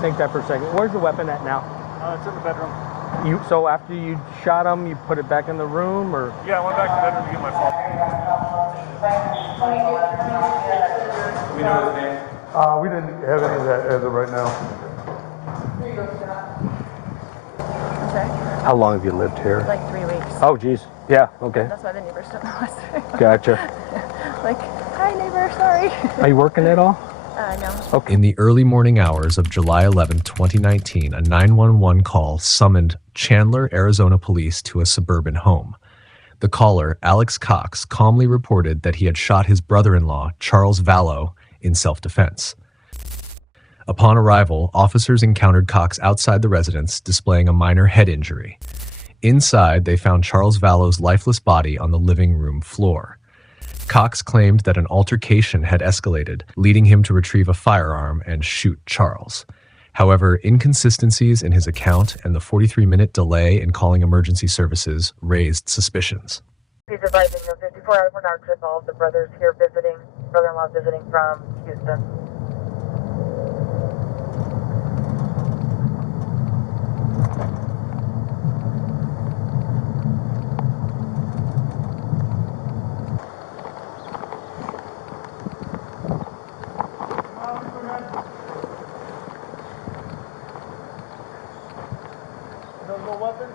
just think that for a second. Where's the weapon at now? It's in the bedroom. So after you shot him, you put it back in the room, or? Yeah, I went back to the bedroom to get my phone. We know his name. We didn't have any of that as of right now. Sorry? How long have you lived here? Like 3 weeks. Oh, geez. Yeah, okay. That's why the neighbors don't know us very well. Gotcha. Like, hi neighbor, sorry. Are you working at all? No. Okay. In the early morning hours of July 11, 2019, a 911 call summoned Chandler, Arizona police to a suburban home. The caller, Alex Cox, calmly reported that he had shot his brother-in-law, Charles Vallow, in self-defense. Upon arrival, officers encountered Cox outside the residence, displaying a minor head injury. Inside, they found Charles Vallow's lifeless body on the living room floor. Cox claimed that an altercation had escalated, leading him to retrieve a firearm and shoot Charles. However, inconsistencies in his account and the 43-minute delay in calling emergency services raised suspicions. Please advise in your 54-hour trip, all of the brothers here visiting, brother-in-law visiting from Houston. No weapons?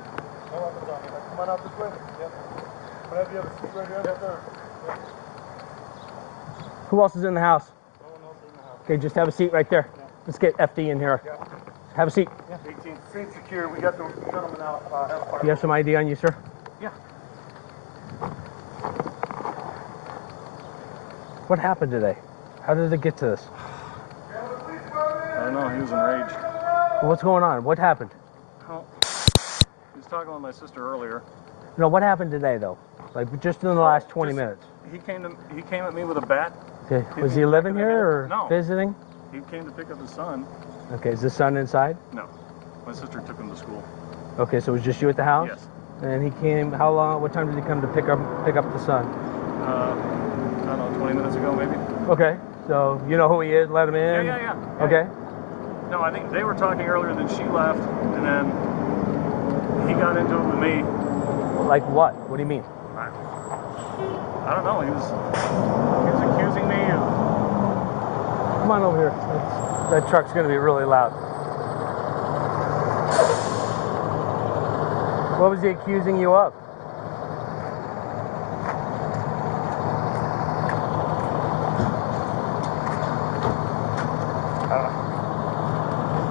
No weapons on me. Come on out this way. Yep. Whatever, you have a seat right here. Yes, sir. Yep. Who else is in the house? No one else in the house. Okay, just have a seat right there. Yeah. Let's get FD in here. Yeah. Have a seat. Yeah. 18th Street secure. We got the gentleman out. You have some ID on you, sir? Yeah. What happened today? How did it get to this? I don't know, he was enraged. What's going on? What happened? Oh, he was talking with my sister earlier. No, what happened today, though? Like, just in the last 20 Just- minutes. He came at me with a bat. Okay. Hit Was me he back living in the here head. or No. visiting? He came to pick up his son. Okay, is the son inside? No. My sister took him to school. Okay, so it was just you at the house? Yes. And he came, how long, what time did he come to pick up the son? I don't know, 20 minutes ago maybe? Okay, so you know who he is, let him in? Yeah. Okay. No, I think they were talking earlier, then she left, and then he got into it with me. Like what? What do you mean? I don't know, he was accusing me of... Come on over here. That truck's going to be really loud. What was he accusing you of?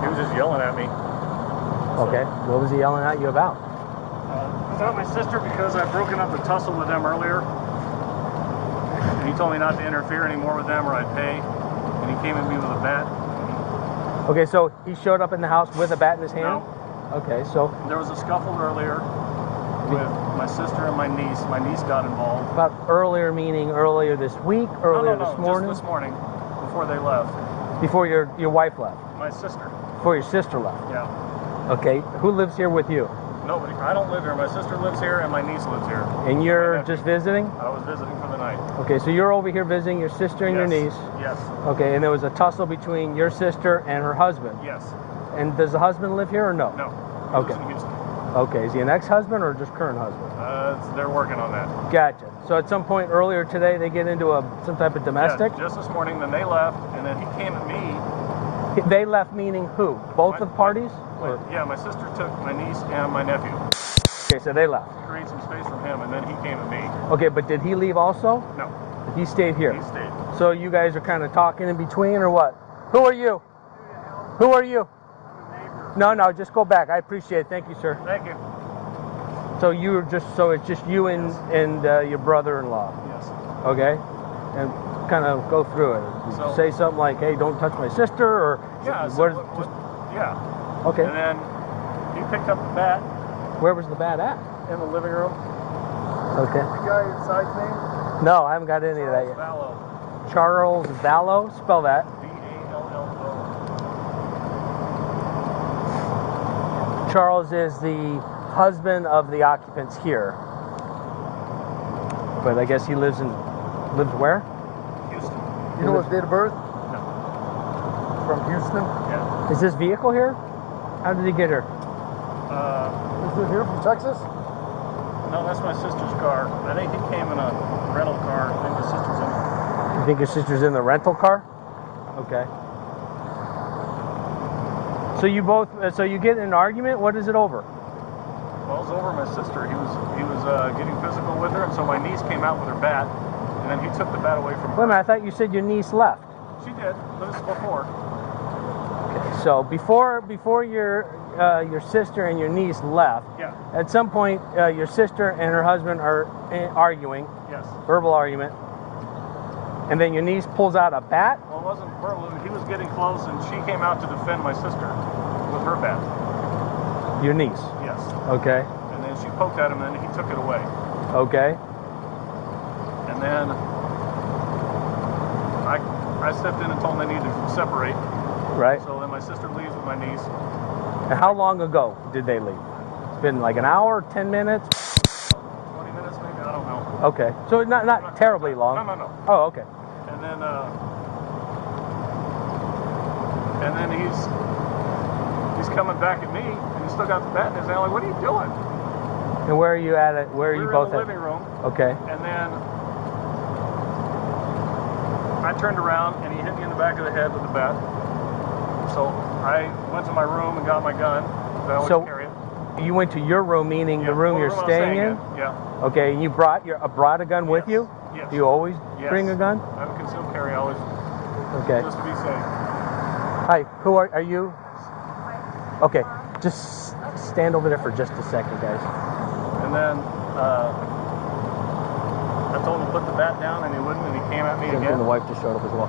He was just yelling at me. Okay. What was he yelling at you about? He thought my sister because I'd broken up the tussle with them earlier. And he told me not to interfere anymore with them or I'd pay. And he came at me with a bat. Okay, so he showed up in the house with a bat in his hand? No. Okay, so There was a scuffle earlier with my sister and my niece. My niece got involved. about earlier meaning earlier this week, earlier No, this morning? just this morning, before they left. Before your wife left? My sister. Before your sister left? Yeah. Okay, who lives here with you? Nobody. I don't live here. My sister lives here and my niece lives here. And you're just visiting? I was visiting for the night. Okay, so you're over here visiting your sister and your Yes. niece. Yes. Okay, and there was a tussle between your sister and her husband. Yes. And does the husband live here or no? No. He Okay. lives in Houston. Okay, is he an ex-husband or just current husband? They're working on that. Gotcha. So at some point earlier today, they get into some type of domestic? Yeah, just this morning, then they left, and then he came at me. They left meaning who? Both of parties? Or- Yeah, my sister took my niece and my nephew. Okay, so they left. To create some space for him, and then he came at me. Okay, but did he leave also? No, He stayed here. he stayed. So you guys are kind of talking in between or what? Who are you? Who are you? No, just go back. I appreciate it. Thank you, sir. Thank you. So it's just you and your brother-in-law. Yes. Okay? And kind of go through it. So- Say something like, hey, don't touch my sister, or Yeah. where, Yeah. okay. And then he picked up the bat Where was the bat at? in the living room. Okay. The guy inside's name? No, I haven't got any of that yet. Vallow. Charles Vallow? Spell that. V-A-L-L-O. Charles is the husband of the occupants here. But I guess he lives where? Houston. You know his date of birth? No. From Houston? Yeah. Is this vehicle here? How did he get here? Is it here from Texas? No, that's my sister's car. I think he came in a rental car. I think his sister's in it. You think your sister's in the rental car? Okay. So you both, so you get in an argument? What is it over? Well, it was over my sister. He was getting physical with her, and so my niece came out with her bat, and then he took the bat away from her. Wait a minute, I thought you said your niece left. She did, but this is before. So before your sister and your niece left, Yeah. at some point your sister and her husband are arguing, Yes. verbal argument, and then your niece pulls out a bat. Well, it wasn't verbal. He was getting close, and she came out to defend my sister with her bat. Your niece. Yes. Okay. And then she poked at him, and he took it away. Okay. And then I stepped in and told them they needed to separate. Right. So then my sister leaves with my niece. And how long ago did they leave? It's been like an hour, 10 minutes? 20 minutes maybe, I don't know. Okay. So not terribly long. No. Oh, okay. And then he's coming back at me, and he's still got the bat in his hand. I'm like, what are you doing? And where are you at it? Where are you both in the at? living room. Okay. And then I turned around, and he hit me in the back of the head with the bat. So I went to my room and got my gun. I always carry it. You went to your room, meaning the room you're I'm staying in? Yeah. Okay, and you brought a gun with you? Yes. Do you always Yes. bring a gun? I have a concealed carry always, Okay. just to be safe. Hi, who are you? Okay, just stand over there for just a second, guys. And then I told him to put the bat down, and he wouldn't, and he came at me And again. the wife just showed up as well.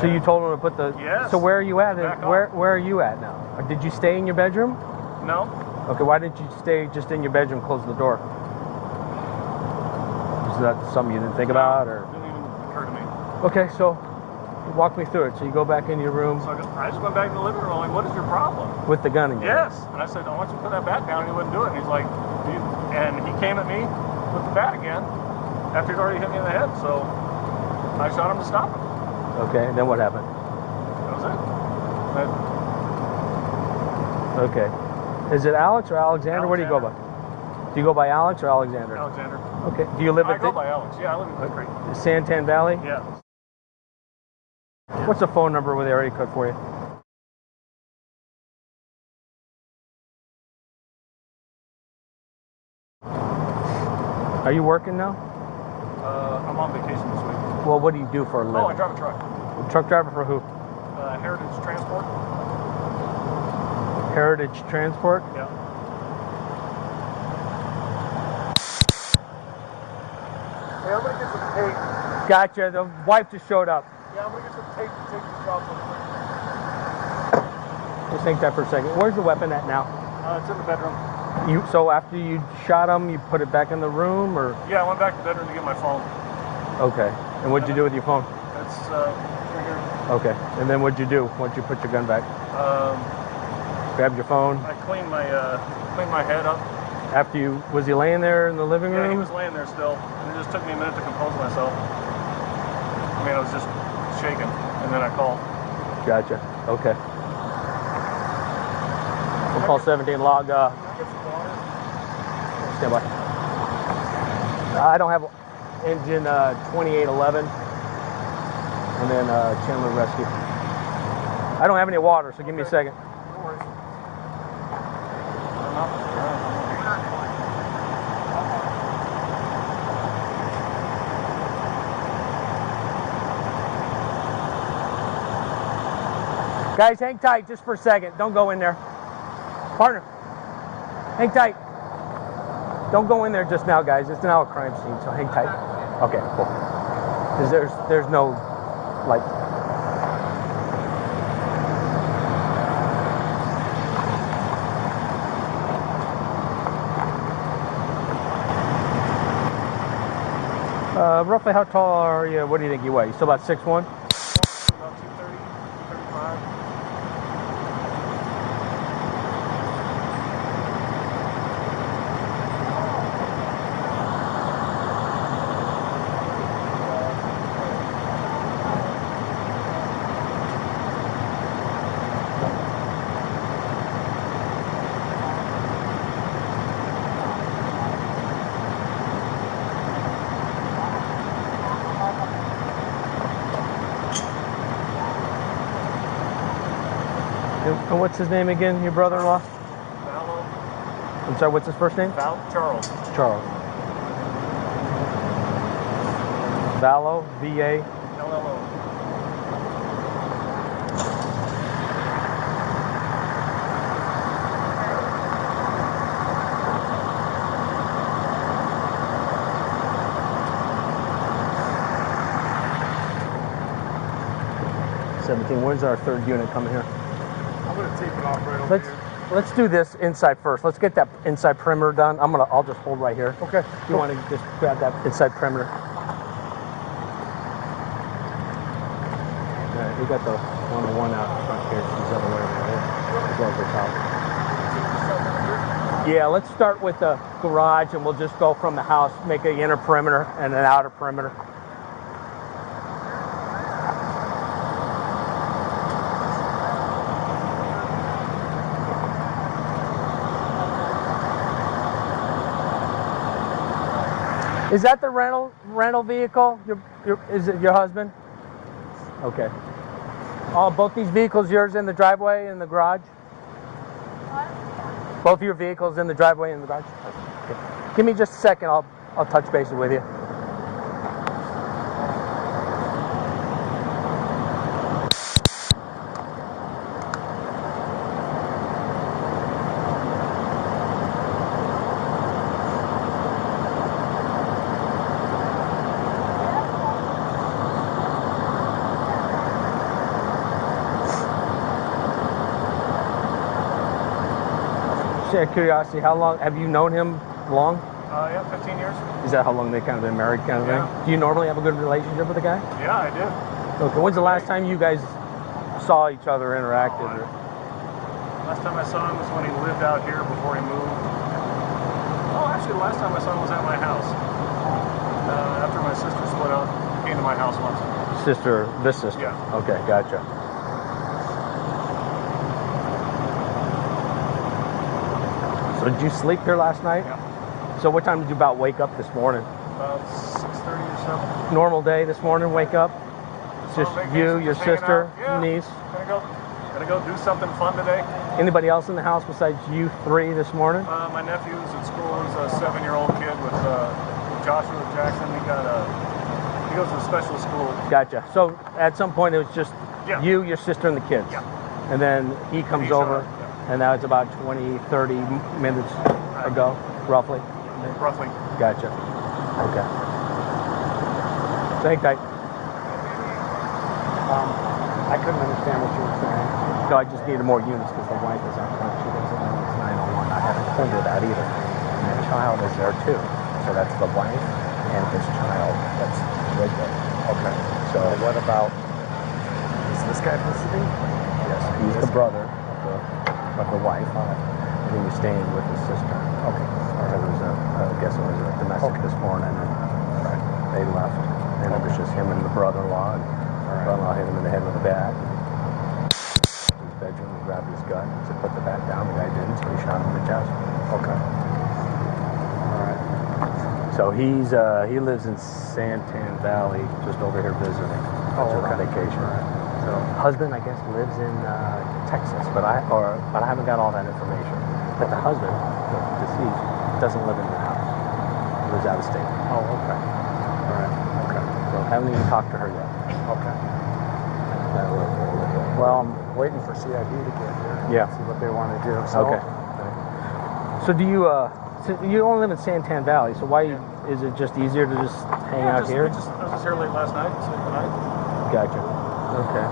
So you told him to put the... Yes. So where are you at? Back off. Where are you at now? Did you stay in your bedroom? No. Okay, why didn't you stay just in your bedroom, close the door? Is that something you didn't think about, or? Didn't even occur to me. Okay, so walk me through it. So you go back in your room So I just went back in the living room. I'm like, what is your problem? with the gun in your hand. Yes. And I said, I want you to put that bat down, and he wouldn't do it. And he's like, and he came at me with the bat again after he'd already hit me in the head. So I shot him to stop him. Okay, and then what happened? That was it. Okay. Is it Alex or Alexander? What do you go by? Do you go by Alex or Alexander? Alexander. Okay. Do you live I at go by Alex. Yeah, I live in Creek. Santan Valley? Yeah. What's the phone number with the area code for you? Are you working now? I'm on vacation this week. Well, what do you do for a living? Oh, I drive a truck. Truck driver for who? Heritage Transport. Heritage Transport? Yeah. Hey, I'm gonna get some tape. Gotcha. The wife just showed up. Yeah, I'm gonna get some tape to take this off. Just think that for a second. Where's the weapon at now? It's in the bedroom. So after you shot him, you put it back in the room, or? Yeah, I went back to the bedroom to get my phone. Okay. And what'd you do with your phone? It's right here. Okay. And then what'd you do once you put your gun back? Grabbed your phone. I cleaned my head up. After you, was he laying there in the living room? Yeah, he was laying there still, and it just took me a minute to compose myself. I mean, I was just shaking, and then I called. Gotcha. Okay. We'll call 17 log. Stand by. I don't have engine 2811, and then Chandler Rescue. I don't have any water, so give me a second. No worries. Guys, hang tight just for a second. Don't go in there. Partner, hang tight. Don't go in there just now, guys. It's now a crime scene, so hang tight. Okay, cool. Because there's no, like... roughly how tall are you? What do you think you weigh? You still about 6'1"? About 230, 235. And what's his name again, your brother-in-law? Vallow. I'm sorry, what's his first name? Charles. Charles. Vallow, V-A. LLO. When's our third unit coming here? I'm gonna tape it off right over here. Let's do this inside first. Let's get that inside perimeter done. I'll just hold right here. Okay. You want to just grab that inside perimeter? All right, we got the 101 out front here. She's other way over there. As well as the top. Yeah, let's start with the garage and we'll just go from the house, make an inner perimeter and an outer perimeter. Is that the rental vehicle? Is it your husband? Okay. Both these vehicles yours in the driveway in the garage? What? Both your vehicles in the driveway in the garage? Okay. Give me just a second. I'll touch base with you. Just out of curiosity, how long have you known him? Long? Yeah, 15 years. Is that how long they kind of been married, kind of thing? Do you normally have a good relationship with the guy? Yeah, I do. Okay. When's the last time you guys saw each other, interacted? Last time I saw him was when he lived out here before he moved. Oh, actually, the last time I saw him was at my house. After my sister split up, he came to my house once. This sister? Yeah. Okay, gotcha. So did you sleep here last night? Yeah. So what time did you about wake up this morning? About 6:30 or so. Normal day this morning, wake up? It's just you, your sister, niece? Gonna go do something fun today. Anybody else in the house besides you three this morning? My nephew's at school. He's a 7-year-old kid with Joshua Jackson. He goes to a special school. Gotcha. So at some point it was just you, your sister, and the kids? Yeah. And then he comes over, and now it's about 20, 30 minutes ago, roughly? Roughly. Gotcha. Okay. Thank you. I couldn't understand what you were saying. No, I just needed more units because the wife is out front. She doesn't know it's 901. I haven't told her that either. And the child is there too. So that's the wife and his child that's with her. Okay. So what about, is this guy visiting? Yes, he's the brother of the wife. And he was staying with his sister. Okay. It was I guess it was a domestic this morning, and they left. And it was just him and the brother-in-law. And the brother-in-law hit him in the head with a bat. His bedroom, he grabbed his gun to put the bat down. The guy didn't, so he shot him in the chest. Okay. All right. So he lives in Santan Valley, just over here visiting. On vacation. So husband, I guess, lives in Texas, but I haven't got all that information. But the husband, the deceased, doesn't live in the house. He lives out of state. Oh, okay. All right. Okay. So haven't even talked to her yet. Okay. Well, I'm waiting for CID to get here. Yeah. See what they want to do. So, Okay. So do you? So you only live in Santan Valley, so why is it just easier to just hang out here? I was just here late last night. Sleep the night. Gotcha. Okay.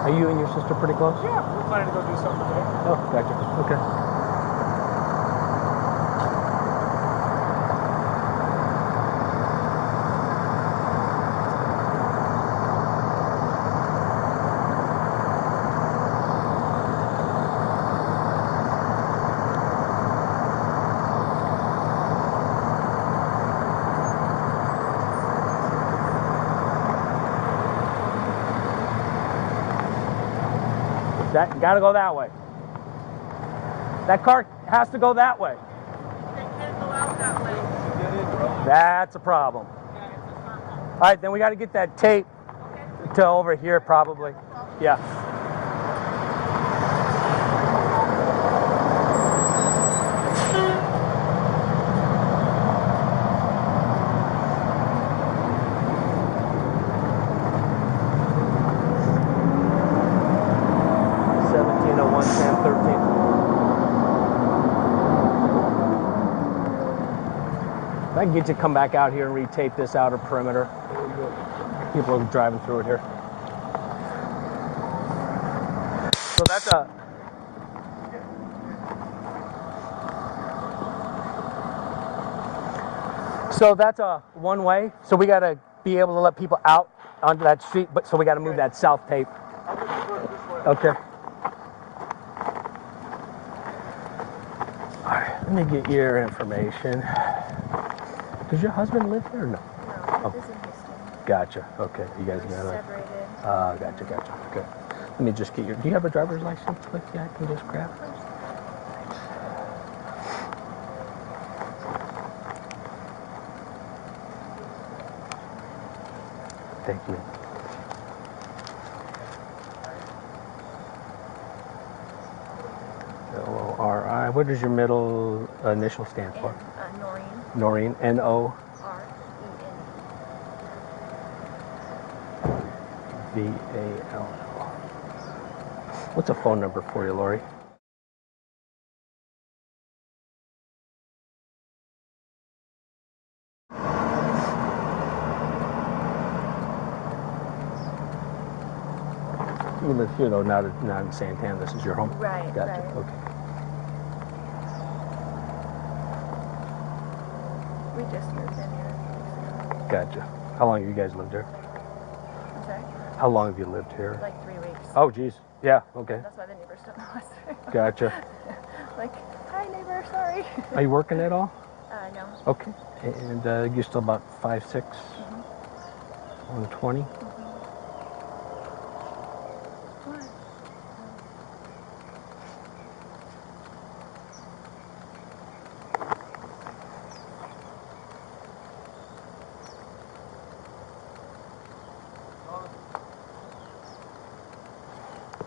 Are you and your sister pretty close? Yeah, we're planning to go do something today. Oh, gotcha. Okay. That gotta go that way. That car has to go that way. They can't go out that way. That's a problem. Yeah, it's a circle. All right, then we got to get that tape to over here probably. Yeah. 1, Sam 13. If I can get you to come back out here and retape this outer perimeter. People are driving through it here. So that's a... So that's a one-way. So we got to be able to let people out onto that street, but so we got to move that south tape. Okay. All right, let me get your information. Does your husband live here or no? No, Oh. this is Houston. Gotcha. Okay, you guys We're got it. separated. Gotcha. Okay. Let me just get your. Do you have a driver's license with you? I can just grab. Thank you. L-O-R-I. What does your middle initial stand for? Noreen. Noreen. N-O. R-E-N. V-A-L-L. What's a phone number for you, Lori? You live here though, not in Santana. This is your home. Right. Gotcha. Right. Okay. We just moved in here. Gotcha. How long have you guys lived here? I'm sorry? How long have you lived here? Like 3 weeks. Oh, geez. Yeah. Okay. That's why the neighbors don't know us. Gotcha. Like, hi neighbor, sorry. Are you working at all? No. Okay. And you're still about 5'6", 120. What?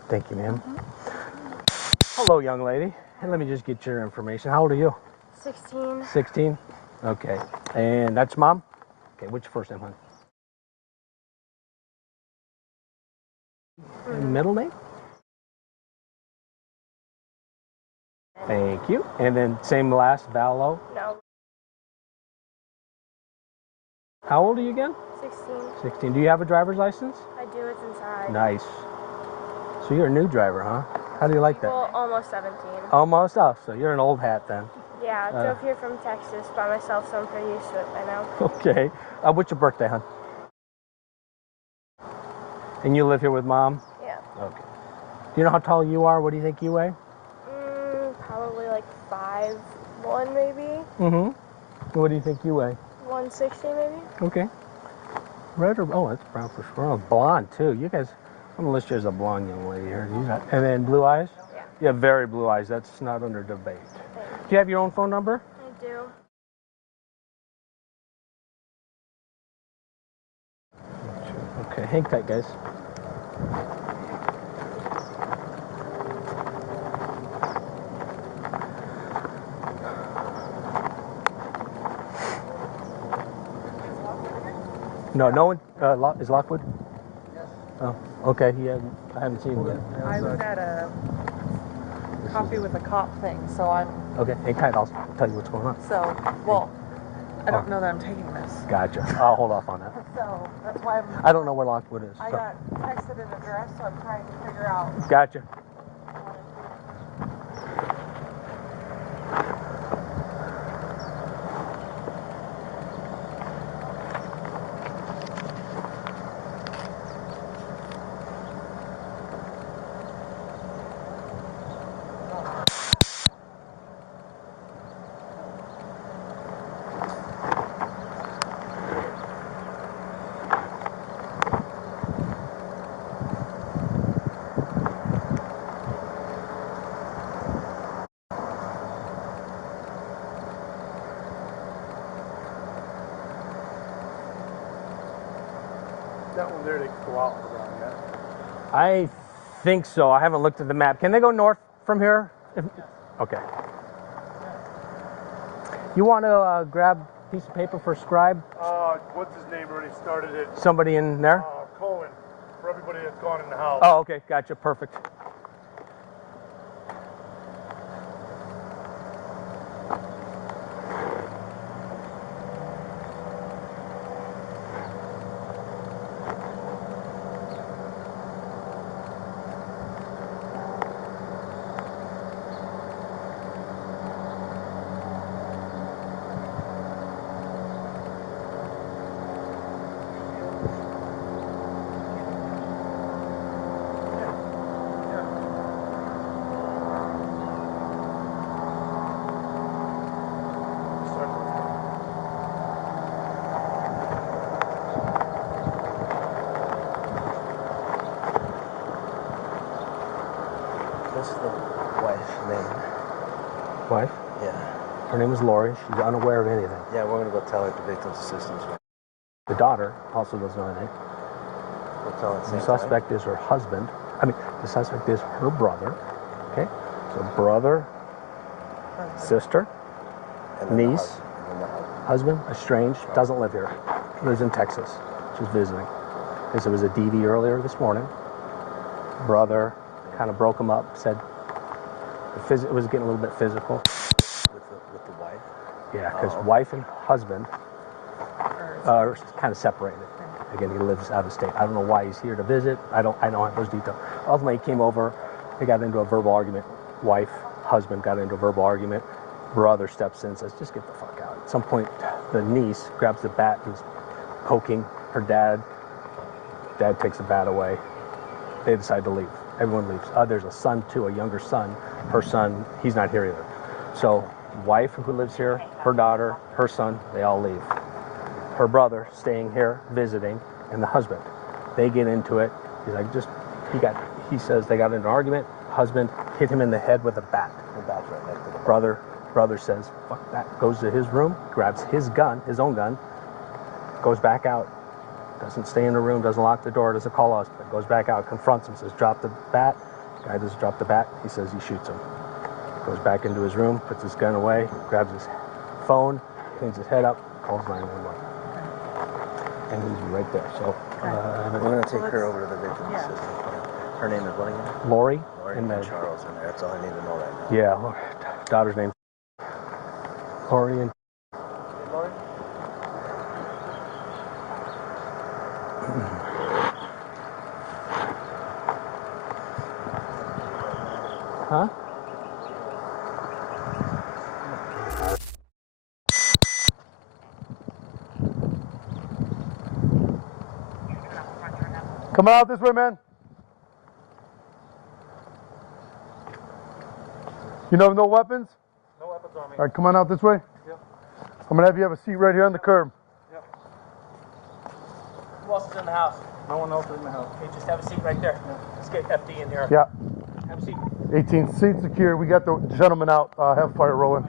Thank you, ma'am. Hello, young lady. And let me just get your information. How old are you? 16. 16? Okay. And that's mom? Okay, what's your first name, hon? Middle name? Thank you. And then same last, vallow. No. How old are you again? 16. 16. Do you have a driver's license? I do, it's inside. Nice. So you're a new driver, huh? How do you like that? Well, almost 17. Almost. Oh, so you're an old hat then. Yeah, I drove here from Texas by myself, so I'm pretty used to it by now. Okay. What's your birthday, hon? And you live here with mom? Yeah. Okay. Do you know how tall you are? What do you think you weigh? Probably like 5'1" maybe. Mm-hmm. What do you think you weigh? 160 maybe. Okay. Red or oh, that's brown for sure. Oh, blonde too. You guys, I'm gonna list you as a blonde young lady here. You got, and then blue eyes. Yeah. You have very blue eyes. That's not under debate. Do you have your own phone number? I do. Okay, hang tight, guys. No, no one. Is Lockwood? Yes. Oh, okay. I haven't seen him yet. I was at a coffee with a cop thing, so I'm Okay, hang tight. I'll tell you what's going on. well. I don't know that I'm taking this, Gotcha. I'll hold off on that. so that's why I don't know where Lockwood is. I So. got texted an address, so I'm trying to figure out. Gotcha. That one there, they can go out around that. I think so. I haven't looked at the map. Can they go north from here? Okay. You want to grab a piece of paper for scribe? What's his name already started it? Somebody in there? Cohen. For everybody that's gone in the house. Oh, okay. Gotcha. Perfect. What's the wife's name? Wife? Yeah. Her name is Lori. She's unaware of anything. Yeah, we're gonna go tell her at the victim's assistance. The daughter also doesn't know anything. We'll tell her at the The same time. suspect is her husband. The suspect is her brother. Okay? So brother, sister, And then the niece, husband. And then the husband. husband, estranged, doesn't live here. Lives in Texas. She's visiting. Because it was a DV earlier this morning. Brother kind of broke him up, said it was getting a little bit physical. With the wife? Yeah, because wife and husband are kind of separated. Again, he lives out of state. I don't know why he's here to visit. I don't have those details. Ultimately, he came over. They got into a verbal argument. Wife, husband got into a verbal argument. Brother steps in and says, just get the fuck out. At some point, the niece grabs the bat and is poking her dad. Dad takes the bat away. They decide to leave. Everyone leaves. There's a son, too, a younger son. Her son, he's not here either. So, wife who lives here, her daughter, her son, they all leave. Her brother staying here, visiting, and the husband. They get into it. He's like, he says they got into an argument. Husband hit him in the head with a bat. The bat's right next to the Brother says, fuck that. Goes to his room, grabs his gun, his own gun, goes back out. Doesn't stay in the room, doesn't lock the door, doesn't call us, but goes back out, confronts him, says, drop the bat. Guy doesn't drop the bat. He says he shoots him. Goes back into his room, puts his gun away, grabs his phone, cleans his head up, calls 911. And he's right there. So we're gonna take her over to the victim's assistance. Her name is what again? Lori And Charles in there. That's all I need to know right now. Yeah, daughter's name. Lori and Lori? Huh? Come out this way, man. You know, no weapons? No weapons on me. All right, come on out this way. Yep. I'm gonna have you have a seat right here on the curb. Yep. Who else is in the house? No one else is in the house. Okay, just have a seat right there. Let's get FD in here. Yeah. Have a seat. 18 seat secure. We got the gentleman out. Have fire rolling.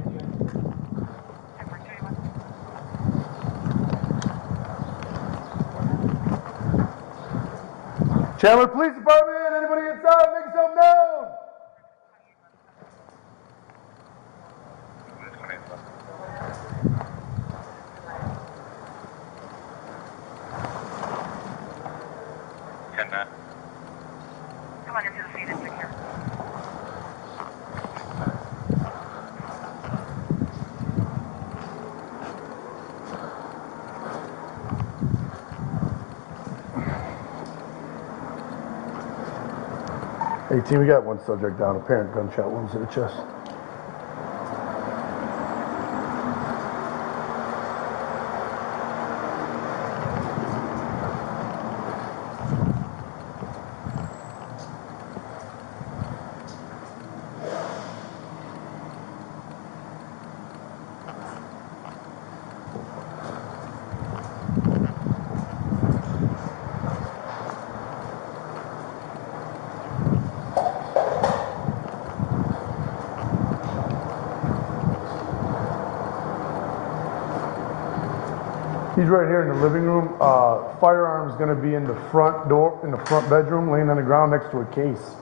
Chandler Police Department. Anybody inside? Make yourself known. Come on into the seat and sit here. We got one subject down. Apparent gunshot wounds to the chest. He's right here in the living room. Firearm's gonna be in the front door, in the front bedroom, laying on the ground next to a case.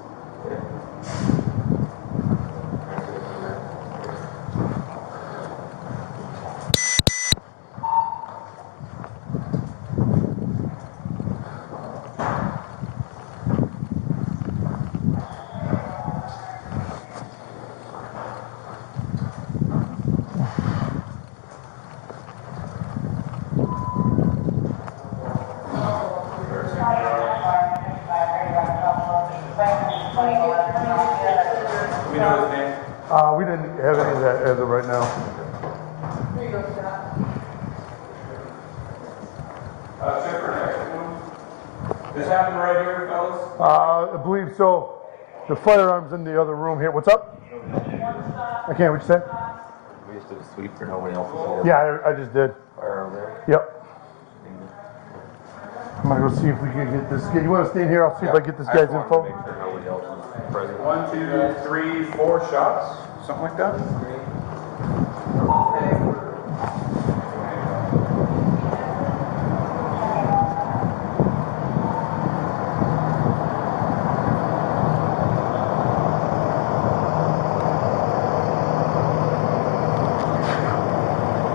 We didn't have any of that as of right now. This happened right here, fellas? I believe so. The firearm's in the other room here. What's up? I can't, what you said? We used to sweep for nobody else is here. Yeah, I just did. Firearm there. Yep. I'm gonna go see if we can get this. You wanna stay in here? I'll see if I get this guy's info. Make sure nobody else is present. 1, 2, 3, 4 shots, something like that.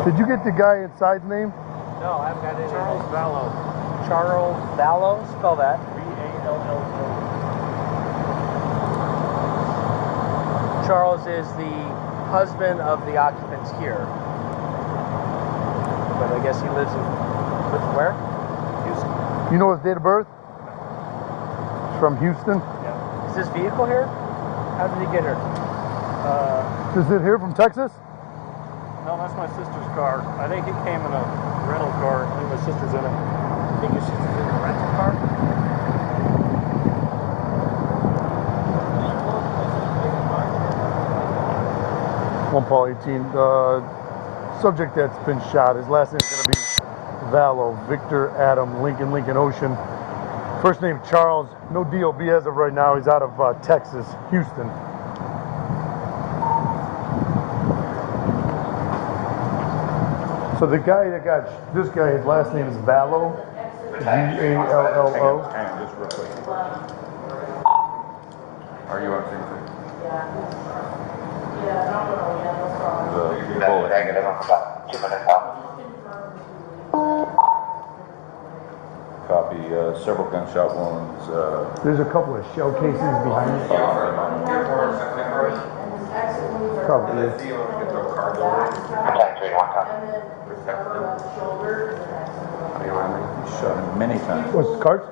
Did you get the guy inside's name? No, I haven't got it. Charles Vallow. Charles Vallow? Spell that. V-A-L-L-O. Charles is the husband of the occupants here. But I guess he lives where? Houston. You know his date of birth? He's from Houston. Yeah. Is this vehicle here? How did he get here? Is it here from Texas? No, that's my sister's car. I think he came in a rental car. I think my sister's in it. I think your sister's in a rental car. One Paul 18. Subject that's been shot. His last name is going to be Vallow. Victor Adam Lincoln Ocean. First name Charles. No DOB as of right now. He's out of Texas, Houston. So the guy that got this guy, his last name is Vallow. V-A-L-L-O. Hang on, just real quick. Are you on scene? The bullet. Copy. Several gunshot wounds. There's a couple of shell cases behind you. Cover. Shot him many times. What's the cards?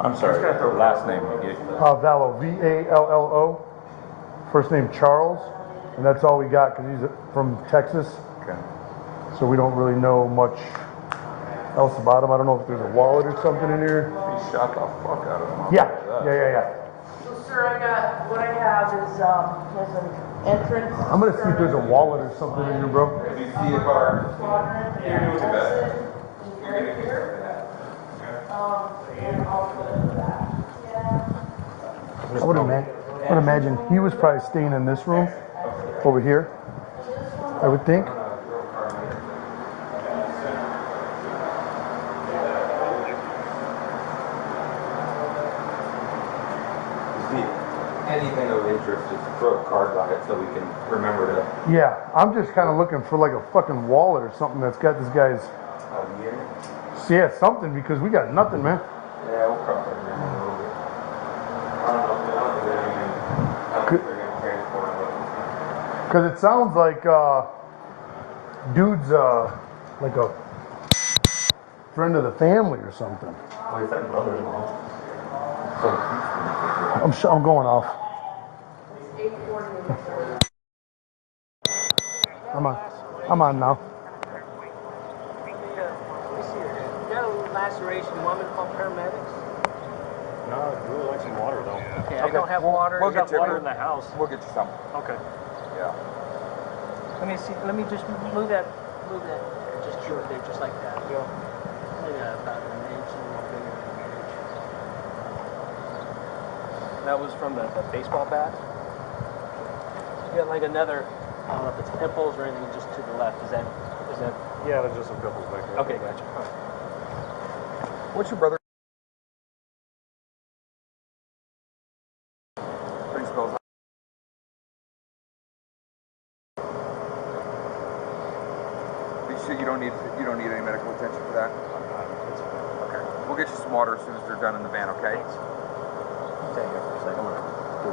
I'm sorry. Last name. Vallow. V-A-L-L-O. First name Charles. And that's all we got because he's from Texas. Okay. So we don't really know much else about him. I don't know if there's a wallet or something in here. He shot the fuck out of him. Yeah. So, sir, what I have is there's an entrance. I'm gonna see if there's a wallet or something in here, bro. If you see a car, And also that. I would imagine he was probably staying in this room over here. I would think. Anything of interest, just throw a card by it so we can remember to. Yeah, I'm just kind of looking for like a fucking wallet or something that's got this guy's. Yeah, something because we got nothing, man. Yeah, we'll cross it in a little bit. I don't think they're going to transport them. Because it sounds like dude's like a friend of the family or something. Well, he's like brother-in-law. I'm going off. I'm on now. Laceration. You want me to call paramedics? No, I'd really like some water though. Okay, I don't have water. We'll Is get that you Water in the house. We'll get you some. Okay. Yeah. Let me see. Let me just move that just short there, just like that. Yeah. Maybe about an inch, a little bigger than an inch. That was from the baseball bat. You got like another, I don't know if it's pimples or anything, just to the left. Is that? Yeah, there's just some pimples back there. Okay, gotcha. All right. What's your brother? Principals. You don't need any medical attention for that. Okay. We'll get you some water as soon as they're done in the van. Okay. Thanks. Stay here for a second. I'm gonna do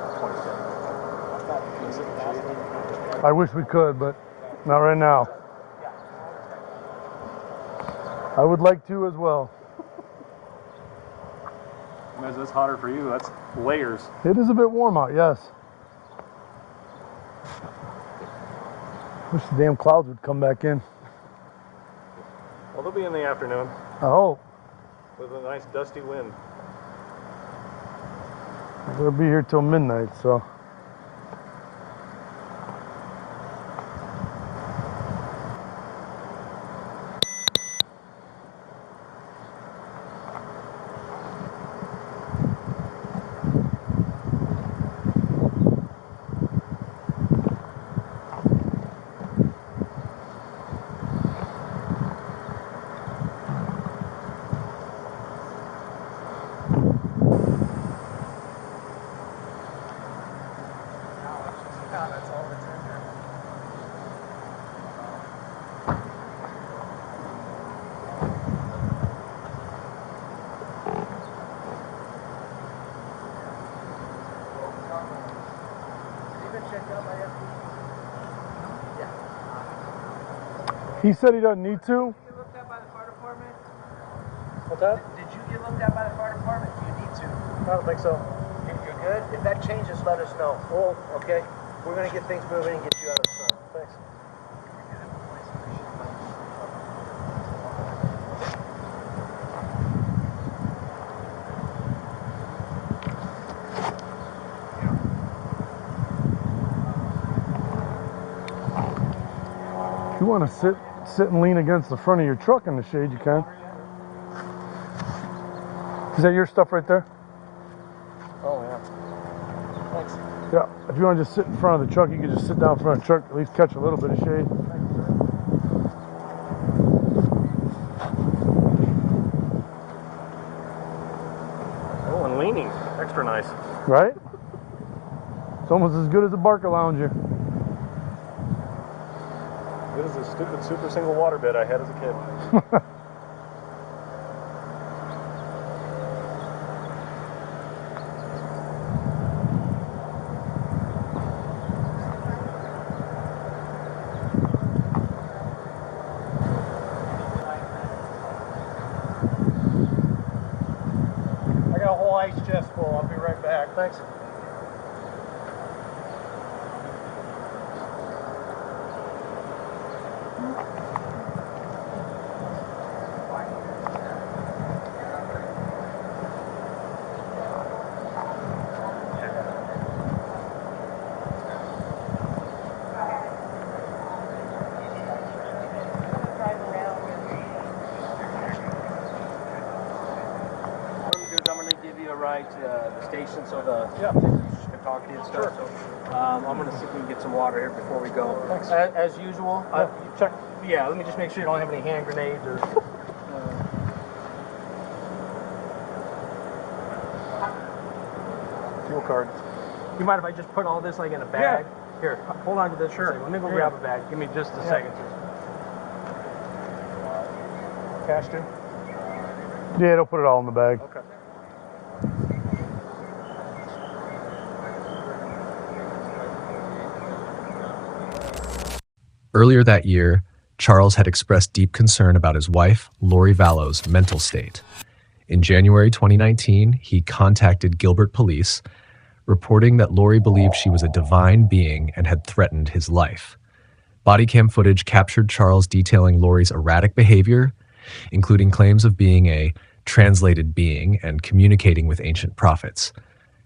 27. I wish we could, but not right now. I would like to as well. As it's hotter for you, that's layers. It is a bit warm out, yes. Wish the damn clouds would come back in. Well, they'll be in the afternoon I hope. with a nice dusty wind. We'll be here till midnight, so. Yeah, that's all that's in there. He said he doesn't need to. Did you get looked at by the fire department? What's that? Did you get looked at by the fire department? Do you need to? I don't think so. If you're good, if that changes, let us know. Well, Okay? We're gonna get things moving and get you out of the sun. thanks. If you want to sit and lean against the front of your truck in the shade, you can. Is that your stuff right there? Oh, yeah. Thanks. Yeah. If you want to just sit in front of the truck, you can just sit down in front of the truck, at least catch a little bit of shade. Oh, and leaning. Extra nice. Right? It's almost as good as a Barker Lounger. Good as a stupid super single waterbed I had as a kid. I got a whole ice chest full. I'll be right back. Thanks. I'm going to give you a ride to the station so the technicians can talk to you and stuff. So, I'm going to see if we can get some water here before we go. Thanks. As usual, You check. yeah, let me just make sure you don't have any hand grenades or... Fuel card. You mind if I just put all this like in a bag? Here, hold on to this. Sure. Let me go Here. grab a bag. Give me just a second. Cash too? Yeah, don't put it all in the bag. Okay. Earlier that year, Charles had expressed deep concern about his wife, Lori Vallow's mental state. In January 2019, he contacted Gilbert police, reporting that Lori believed she was a divine being and had threatened his life. Body cam footage captured Charles detailing Lori's erratic behavior, including claims of being a translated being and communicating with ancient prophets.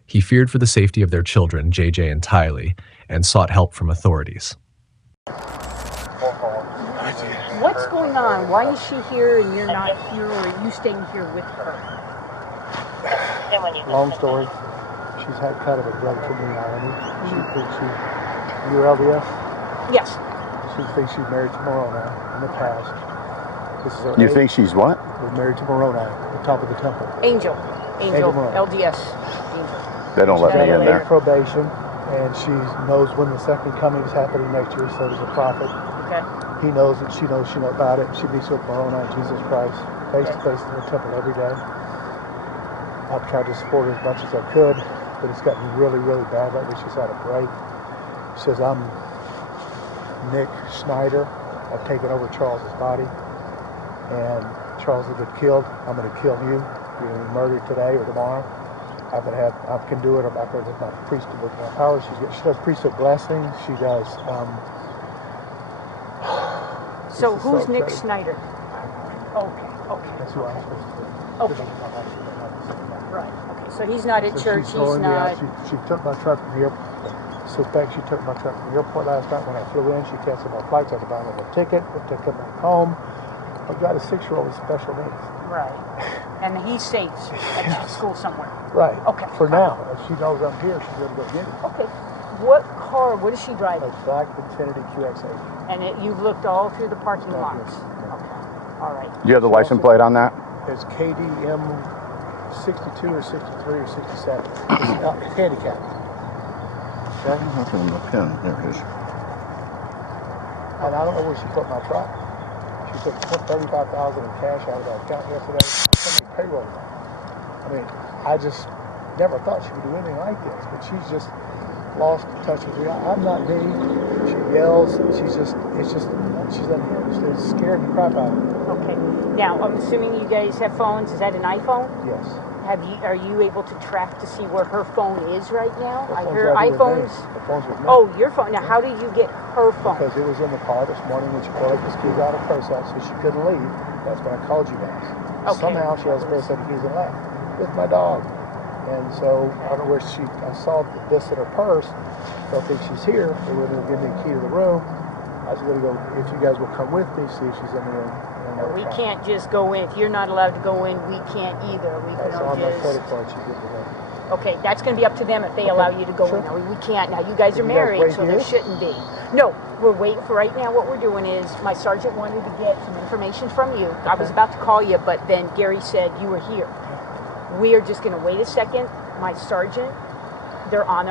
He feared for the safety of their children, JJ and Tylee, and sought help from authorities. What's going on? Why is she here and you're not here, or are you staying here with her? Long story. She's had kind of a dreadful reality. She thinks you're LDS? Yes. She thinks she's married to Moroni in the past. This is her You think she's what? We're married to Moroni, the top of the temple. Angel Moroni. LDS. Angel. They don't let me in there. Probation, and she knows when the second coming is happening next year, so does the prophet. Okay. He knows it, she knows about it. She meets with Moroni, Jesus Christ, face to face in the temple every day. I've tried to support her as much as I could, but it's gotten really, really bad lately. She's had a break. She says, I'm Nick Snyder. I've taken over Charles's body, and Charles has been killed. I'm going to kill you. You're going to be murdered today or tomorrow. I can do it. I'm not going to with my priesthood, with my powers. She does priesthood blessings. She does. So who's Nick Snyder? Okay. That's who I'm supposed to do. Okay. Right. Okay. So he's not at church. He's not. She took my truck from the airport. Suspect she took my truck from the airport last night when I flew in. She canceled my flights. I had to buy another ticket to come back home. I've got a 6-year-old with special needs. Right. And he's safe at school somewhere. Right. Okay. For now. If she knows I'm here, she's going to go get it. Okay. What car? What is she driving? A black Infiniti QX80. And you've looked all through the parking lots. Yes. Okay. All right. Do you have the license plate on that? It's KDM 62 or 63 or 67. It's handicapped. Okay? The pin. There it is. And I don't know where she put my truck. She took $35,000 in cash out of that account yesterday. Somebody payroll. I mean, I just never thought she would do anything like this, but she's just lost touch with me. I'm not me. She yells. She's unhinged. It's scared the crap out of me. Okay. Now, I'm assuming you guys have phones. Is that an iPhone? Yes. Are you able to track to see where her phone is right now? The I phone's hear right here with me. iPhones. The phone's with me. Oh, your phone. Now, how did you get her phone? Because it was in the car this morning when she pulled up the keys out of her purse out, so she couldn't leave. That's when I called you guys. Okay. Somehow she has a pair of keys in left with my dog. And so I don't know where I saw this in her purse. Don't think she's here. They were going to give me a key to the room. I was going to go, if you guys will come with me, see if she's in the room. We can't just go in. If you're not allowed to go in, we can't either. We can on my just... credit card, she did the room. Okay, that's going to be up to them if they allow you to go in. Now, we can't. Now, you guys are married, so there shouldn't be. No, we're waiting for right now. What we're doing is my sergeant wanted to get some information from you. I was about to call you, but then Gary said you were here. We are just going to wait a second. My sergeant, they're on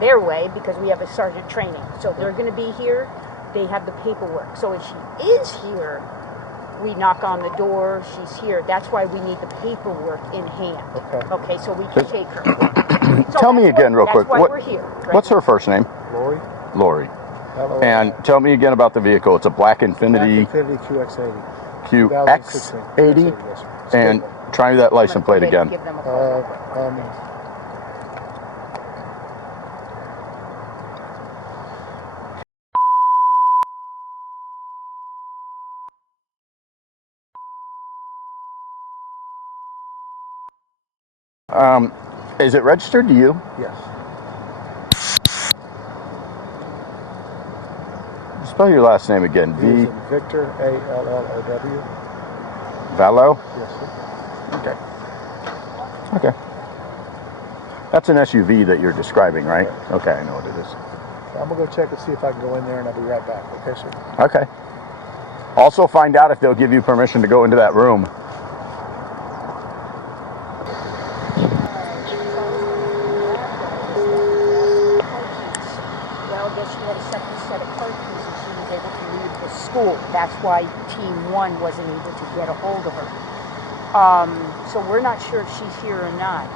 their way because we have a sergeant training. So they're going to be here. They have the paperwork. So if she is here, we knock on the door, she's here. That's why we need the paperwork in hand. Okay, so we can take her. Tell me again real quick. That's why we're here. What's her first name? Lori. Lori. And tell me again about the vehicle. It's a black Infinity. Black Infinity QX80. QX80? Yes, and try that license plate again. Is it registered to you? Yes. Spell your last name again. Victor, A-L-L-O-W. Vallow? Yes, sir. Okay. Okay. That's an SUV that you're describing, right? Okay, I know what it is. I'm going to go check and see if I can go in there, and I'll be right back. Okay, sir? Okay. Also find out if they'll give you permission to go into that room. School. That's why Team 1 wasn't able to get a hold of her. So we're not sure if she's here or not.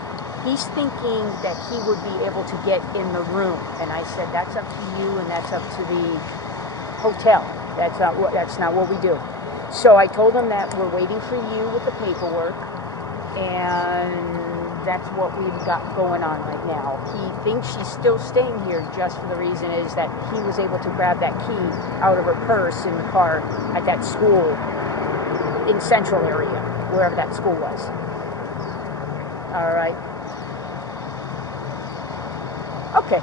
He's thinking that he would be able to get in the room. And I said, that's up to you and that's up to the hotel. That's not what we do. So I told him that we're waiting for you with the paperwork. And that's what we've got going on right now. He thinks she's still staying here just for the reason is that he was able to grab that key out of her purse in the car at that school in Central area, wherever that school was. All right. Okay.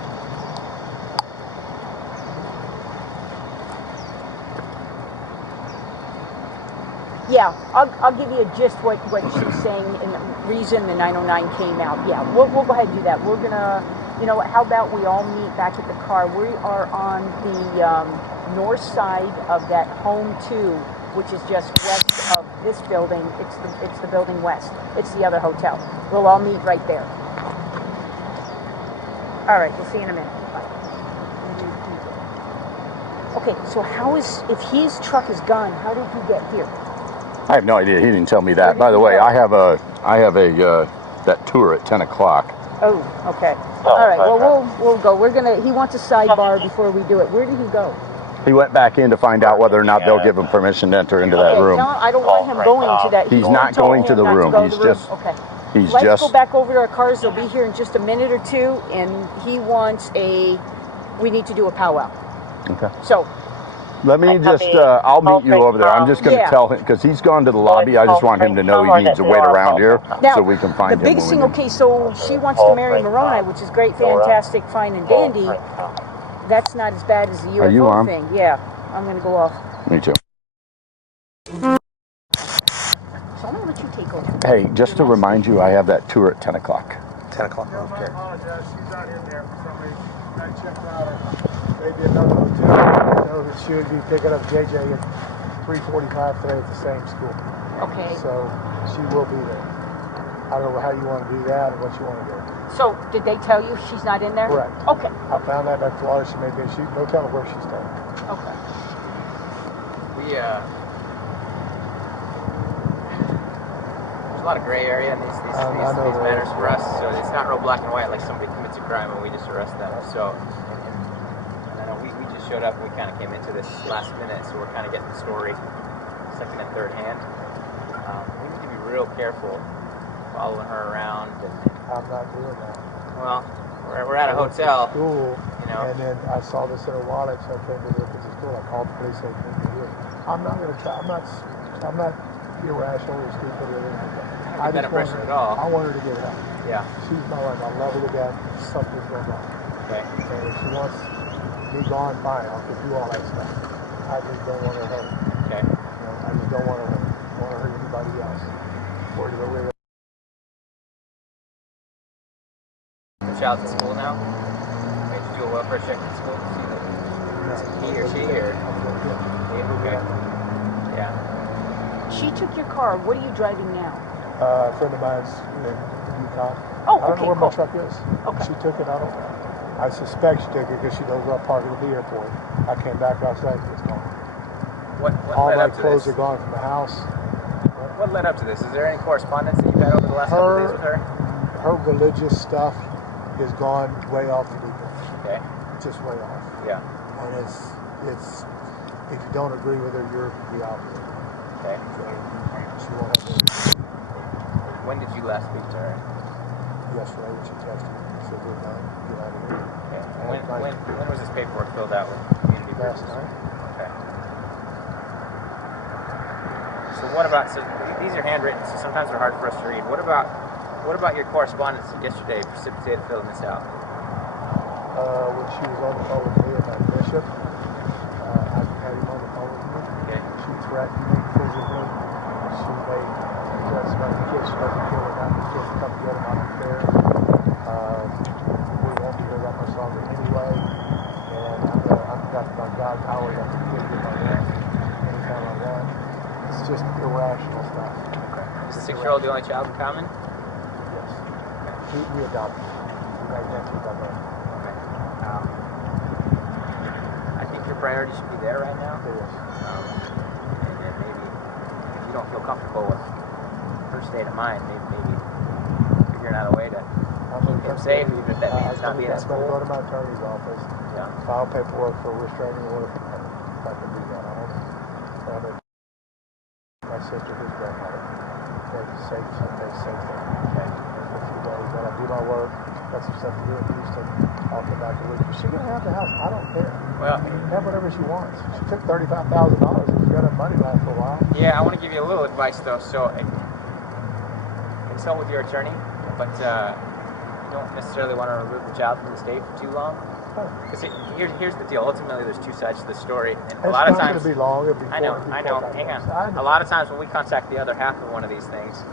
Yeah, I'll give you just what she's saying and the reason the 909 came out. Yeah, we'll go ahead and do that. We're gonna, how about we all meet back at the car? We are on the north side of that Home 2, which is just west of this building. It's the building west. It's the other hotel. We'll all meet right there. All right, we'll see you in a minute. Bye. Okay, so if his truck is gone, how did he get here? I have no idea. He didn't tell me that. By the way, I have that tour at 10 o'clock. Oh, okay. All right. Well, we'll go. He wants a sidebar before we do it. Where did he go? He went back in to find out whether or not they'll give him permission to enter into that room. I don't want him going to that. He's not going to the room. Okay. Let's go back over to our cars. They'll be here in just a minute or two, and he wants we need to do a powwow. Okay. So. Let me just, I'll meet you over there. I'm just going to tell him, because he's gone to the lobby. I just want him to know he needs to wait around here so we can find him. The biggest thing, okay, so she wants to marry Moroni, which is great, fantastic, fine and dandy. That's not as bad as the UFO thing. Yeah, I'm going to go off. Me too. So I'm going to let you take over. Hey, just to remind you, I have that tour at 10 o'clock. 10 o'clock? I apologize. She's not in there for some reason. I checked out her. Maybe another hotel. She would be picking up JJ at 3:45 today at the same school. Okay. So she will be there. I don't know how you want to do that or what you want to do. So, did they tell you she's not in there? Correct. Okay. I found that at Florida. She may be. No telling where she's staying. Okay. There's a lot of gray area in these matters for us, so it's not real black and white like somebody commits a crime and we just arrest them. So, and I know we just showed up and we kind of came into this last minute, so we're kind of getting the story second and third hand. We need to be real careful following her around. I'm not doing that. Well, we're at a hotel. School, you know. And then I saw this in her wallet, so I came to look at the school. I called the police and said, here. I'm not going to try. I'm not irrational or stupid or anything like that. I don't get that impression at all. I want her to get help. Yeah. She's not like I love her to death. Something's going on. Okay. And if she wants me gone, fine. I'll do all that stuff. I just don't want her hurt. Okay. You know, I just don't want her hurt anybody else. Worried about where The child's in school now? Did you do a welfare check in school? See that he or she or? Okay. Yeah. She took your car. What are you driving now? A friend of mine's in Utah. Oh, I don't okay, know where cool. my truck is. Okay. She took it. I don't know. I suspect she took it because she knows where I park it at the airport. I came back last night. It's gone. What All led my up to clothes this? are gone from the house. What led up to this? Is there any correspondence that you've had over the last couple of days with her? Her religious stuff is gone way off the deep end. Okay. Just way off. Yeah. And it's if you don't agree with her, you're the opposite. Okay. She won't have anything. When did you last speak to her? Yesterday when she texted me. She said, we're done. Get out of here. Okay. When was this paperwork filled out with community Last groups? night. Okay. So what about, so these are handwritten, so sometimes they're hard for us to read. What about your correspondence yesterday precipitated filling this out? When she was on the phone with me about Bishop, I had him on the phone with me. Okay. She threatened me physically. She made threats about the kids. She doesn't kill her. Not the kids come together. I don't care. We won't be here that much longer anyway. And I've got my God powers. I can kill you my rest. Anytime I want. It's just irrational stuff. Okay. Is the 6-year-old the only child in common? Yes. We adopted. We got nephew by birth. Okay. I think your priority should be there right now. It is. And then maybe if you don't feel comfortable with her state of mind, maybe figuring out a way to keep him safe, even if that means not being at school. I'm going to go to my attorney's office. Yeah. File paperwork for restraining order. If I can do that, I don't know. My sister, his grandmother. They're safe. They're safe there. Okay. For a few days. Then I do my work. Got some stuff to do in Houston. I'll come back a week. Is she gonna have the house? I don't care. Well, have whatever she wants. She took $35,000. If you got enough money left for a while. yeah, I want to give you a little advice though. So consult with your attorney, but you don't necessarily want to remove the child from the state for too long. Because here's the deal. Ultimately, there's two sides to the story, and a lot of times. It's not going to be long. I know. Hang on. A lot of times when we contact the other half of one of these things,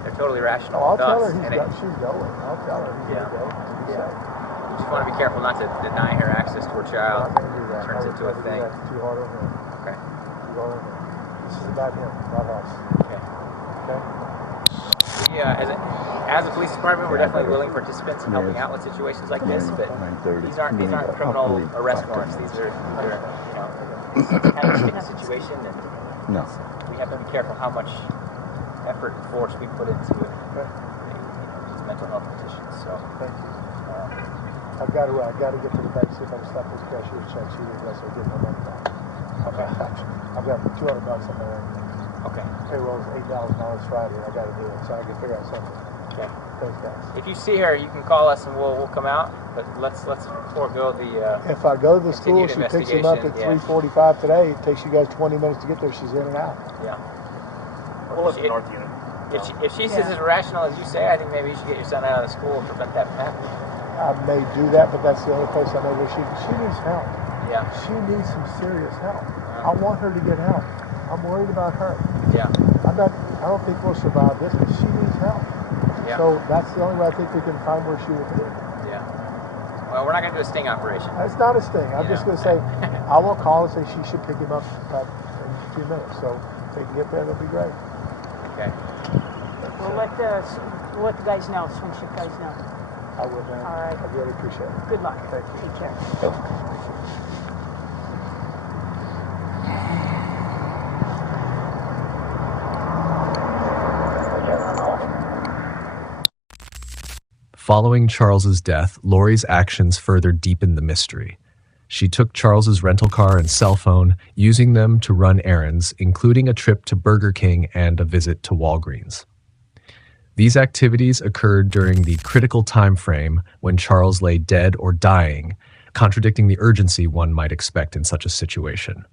they're totally rational. I'll tell her she's going. I'll tell her he's going to go. Yeah. You just want to be careful not to deny her access to her child. It turns into a thing. Too hard on him. Okay. Too hard on him. This is about him, not us. Okay. Okay. We, as a police department, we're definitely willing participants in helping out with situations like this, but these aren't criminal arrest warrants. These are it's kind of a sticky situation, and we have to be careful how much effort and force we put into these mental health petitions. So thank you. I've got to get to the bank, see if I can stop this cashier's check. She didn't necessarily get my money back. Okay. I've got $200 on my own. Okay. Payroll's $8,000 Friday. I got to do it, so I can figure out something. Okay. Thanks, guys. If you see her, you can call us and we'll come out. But let's forego the. If I go to the school, she picks him up at 3:45 today. It takes you guys 20 minutes to get there. She's in and out. Yeah. We'll live in the North Unit. If she says as rational as you say, I think maybe you should get your son out of the school and prevent that from happening. I may do that, but that's the only place I know where she needs help. Yeah. She needs some serious help. I want her to get help. I'm worried about her. Yeah. I don't think we'll survive this, but she needs help. Yeah. So that's the only way I think we can find where she will be. Yeah. Well, we're not going to do a sting operation. It's not a sting. I'm just going to say, I will call and say she should pick him up in a few minutes. So if they can get there, that'll be great. Okay. We'll let the guys know, swing shift guys know. I will, man. All right. I really appreciate it. Good luck. Thank you. Take care. Following Charles's death, Lori's actions further deepened the mystery. She took Charles's rental car and cell phone, using them to run errands, including a trip to Burger King and a visit to Walgreens. These activities occurred during the critical time frame when Charles lay dead or dying, contradicting the urgency one might expect in such a situation.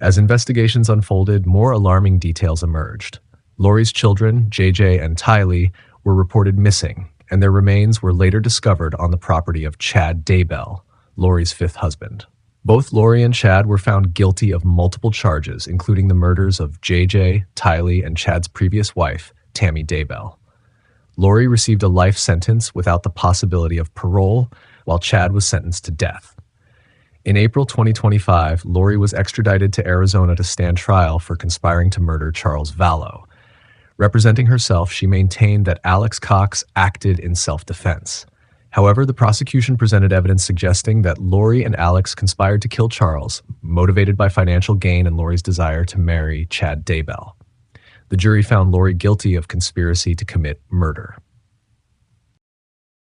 As investigations unfolded, more alarming details emerged. Lori's children, JJ and Tylee, were reported missing, and their remains were later discovered on the property of Chad Daybell, Lori's fifth husband. Both Lori and Chad were found guilty of multiple charges, including the murders of JJ, Tylee, and Chad's previous wife, Tammy Daybell. Lori received a life sentence without the possibility of parole, while Chad was sentenced to death. In April 2025, Lori was extradited to Arizona to stand trial for conspiring to murder Charles Vallow. Representing herself, she maintained that Alex Cox acted in self-defense. However, the prosecution presented evidence suggesting that Lori and Alex conspired to kill Charles, motivated by financial gain and Lori's desire to marry Chad Daybell. The jury found Lori guilty of conspiracy to commit murder.